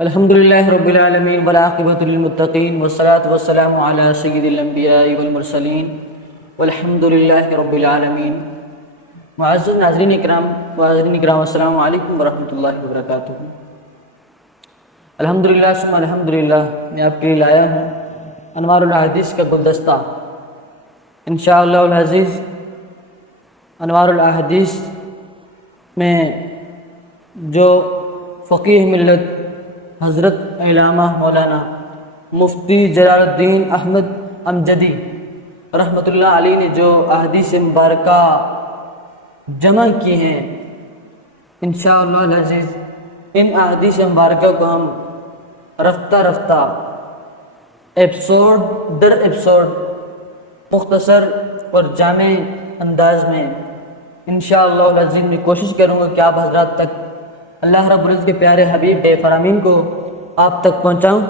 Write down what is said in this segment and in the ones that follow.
الحمد لله رب العالمين والعاقبة للمتقين والصلاة والسلام على سيد الأنبياء والمرسلين والحمد لله رب العالمين. معزز ناظرین اکرام السلام علیکم ورحمۃ اللہ وبرکاتہ. الحمدللہ ثم الحمدللہ میں آپ کے لیے لایا ہوں انوار الاحادیث کا گلدستہ. انشاءاللہ العزیز انوار الاحادیث میں جو فقیہ ملت حضرت علامہ مولانا مفتی جلال الدین احمد امجدی رحمۃ اللہ علیہ نے جو احادیث مبارکہ جمع کی ہیں، انشاءاللہ العزیز ان احادیث مبارکہ کو ہم رفتہ رفتہ ایپیسوڈ در ایپیسوڈ مختصر اور جامع انداز میں انشاءاللہ العزیز میں کوشش کروں گا کہ آپ حضرات تک اللہ رب العزت کے پیارے حبیب بے فرامین کو آپ تک پہنچاؤں،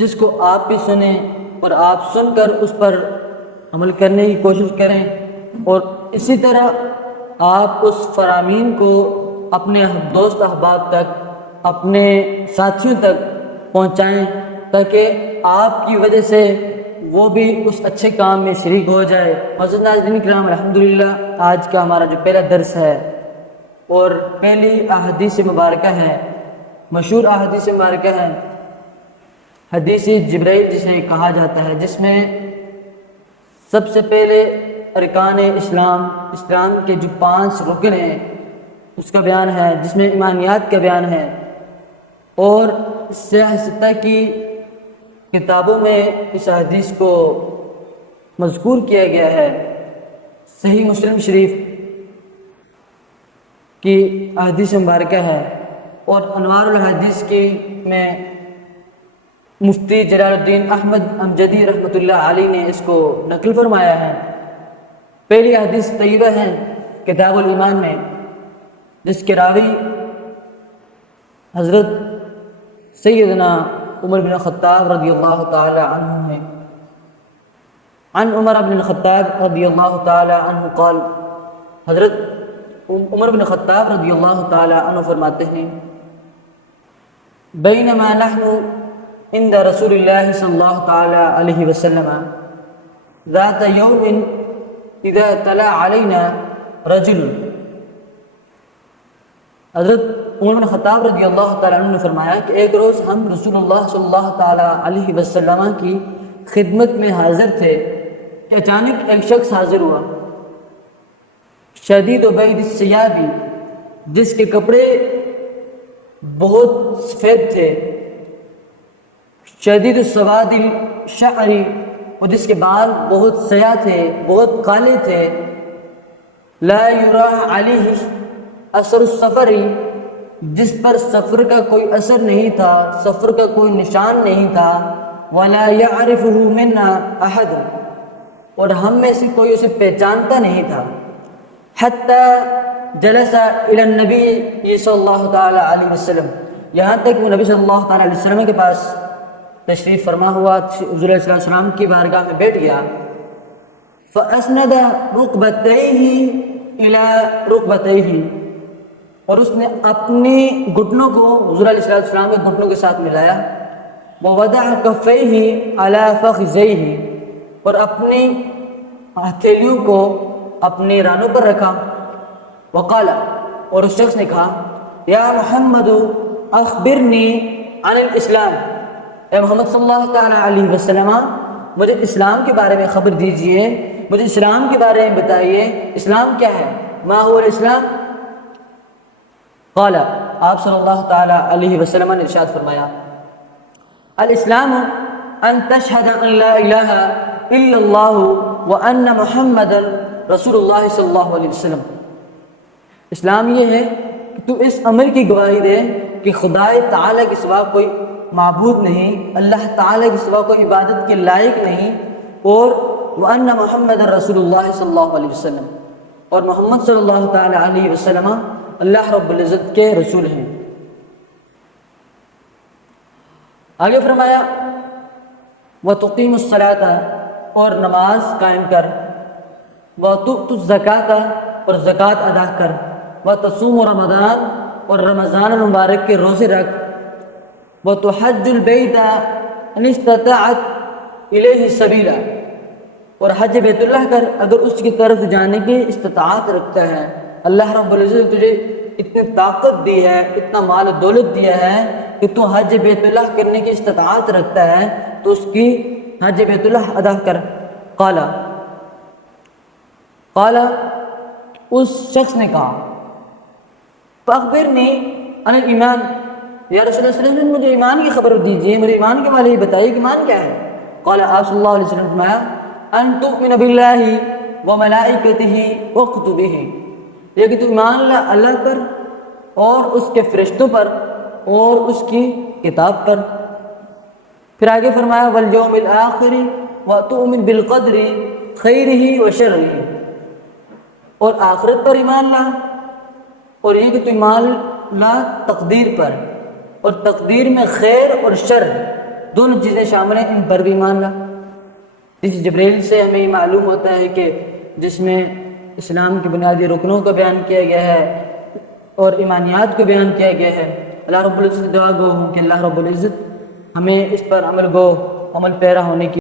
جس کو آپ بھی سنیں اور آپ سن کر اس پر عمل کرنے کی کوشش کریں، اور اسی طرح آپ اس فرامین کو اپنے دوست احباب تک، اپنے ساتھیوں تک پہنچائیں تاکہ آپ کی وجہ سے وہ بھی اس اچھے کام میں شریک ہو جائے. معزز ناظرین کرام، الحمدللہ آج کا ہمارا جو پہلا درس ہے اور پہلی احادیث مبارکہ ہے، مشہور احادیث مبارکہ ہے حدیث جبرائیل جسے کہا جاتا ہے، جس میں سب سے پہلے ارکان اسلام کے جو 5 رکن ہیں اس کا بیان ہے، جس میں ایمانیات کا بیان ہے. اور سیاستہ کی کتابوں میں اس حدیث کو مذکور کیا گیا ہے. صحیح مسلم شریف کی احادیث مبارکہ ہے، اور انوار الحدیث کی میں مفتی جلال الدین احمد امجدی رحمۃ اللہ علیہ نے اس کو نقل فرمایا ہے. پہلی حدیث طیبہ ہے کتاب الایمان میں، جس کے راوی حضرت سیدنا عمر بن الخطاب رضی اللہ تعالی عنہ ہیں. عن عمر بن الخطاب رضی اللہ تعالی عنہ قال، حضرت عمر بن خطاب رضی اللہ تعالی عنہ فرماتے ہیں، بینما نحن عند رسول اللہ صلی اللہ تعالی علیہ وسلم ذات یوم اذا طلع علینا رجل. حضرت عمر بن خطاب رضی اللہ تعالی عنہ نے فرمایا کہ ایک روز ہم رسول اللہ صلی اللہ تعالی علیہ وسلم کی خدمت میں حاضر تھے کہ اچانک ایک شخص حاضر ہوا، شدید و بید الثیاب، جس کے کپڑے بہت سفید تھے، شدید سواد الشعر، اور جس کے بال بہت سیاہ تھے، بہت کالے تھے، لا یرا علیہ اثر السفر، جس پر سفر کا کوئی اثر نہیں تھا، سفر کا کوئی نشان نہیں تھا، ولا یعرفہ منا احد، اور ہم میں سے کوئی اسے پہچانتا نہیں تھا. حتی جلس الی النبی صلی اللہ تعالی علیہ وسلم، یہاں تک وہ نبی صلی اللہ تعالی علیہ وسلم کے پاس تشریف فرما ہوا، حضور علیہ السلام کی بارگاہ میں بیٹھ گیا. فاسند رکبتیہ الی رکبتیہ، اور اس نے اپنے گھٹنوں کو حضور علیہ السلام کے گھٹنوں کے ساتھ ملایا. ووضع کفیہ علی فخذیہ، اور اپنی ہتھیلیوں کو اپنے رانوں پر رکھا. وقال، اور اس شخص نے کہا، یا محمد اخبرنی عن الاسلام، اے محمد صلی اللہ تعالی علیہ وسلم مجھے اسلام کے بارے میں خبر دیجئے، مجھے اسلام کے بارے میں بتائیے، اسلام کیا ہے؟ ما هو الاسلام؟ قال، آپ صلی اللہ تعالی علیہ وسلم نے ارشاد فرمایا، الاسلام ان تشہد ان لا الہ الا اللہ وان محمد رسول اللہ صلی اللہ علیہ وسلم. اسلام یہ ہے کہ تو اس امر کی گواہی دے کہ خدا تعالیٰ کے سوا کوئی معبود نہیں، اللہ تعالیٰ کے سوا کوئی عبادت کے لائق نہیں، اور وان محمد رسول اللہ صلی اللہ علیہ وسلم، اور محمد صلی اللہ تعالی علیہ وسلم اللہ رب العزت کے رسول ہیں. آگے فرمایا، وتقیم الصلاۃ، اور نماز قائم کر، وتؤت الزکاۃ، اور زکوٰۃ ادا کر، وتصوم رمضان، اور رمضان المبارک کے روزے رکھ، وتحج البيت ان استطاعت الیہ سبیلا، اور حج بیت اللہ کر اگر اس کی طرف جانے کی استطاعت رکھتا ہے۔ اللہ رب العزت تجھے اتنی طاقت دی ہے، اتنا مال و دولت دیا ہے کہ تو حج بیت اللہ کرنے کی استطاعت رکھتا ہے تو اس کی حج بیت اللہ ادا کر۔ قال اس شخص نے کہا فاخبرنی عن الایمان، یا رسول اللہ صلی اللہ علیہ وسلم مجھے ایمان کی خبر دیجیے، میرے ایمان کے بارے میں بتائیے کہ ایمان کیا ہے۔ قال آپ صلی اللہ علیہ وسلم فرمایا ان تؤمن باللہ وملائکتہ وکتبہ، یہ کہ تو ایمان لا اللہ پر اور اس کے فرشتوں پر اور اس کی کتاب پر۔ پھر آگے فرمایا والیوم الآخر وتؤمن بالقدر خیرہ وشرہ، اور آخرت پر ایمان لا، اور یہ کہ تو ایمان لا تقدیر پر، اور تقدیر میں خیر اور شر دونوں چیزیں شامل ہیں، ان پر بھی ایمان لا۔ اس جبریل سے ہمیں یہ معلوم ہوتا ہے کہ جس میں اسلام کی بنیادی رکنوں کا بیان کیا گیا ہے اور ایمانیات کو بیان کیا گیا ہے۔ اللہ رب العزت دعا گو ہوں کہ اللہ رب العزت ہمیں اس پر عمل پیرا ہونے کی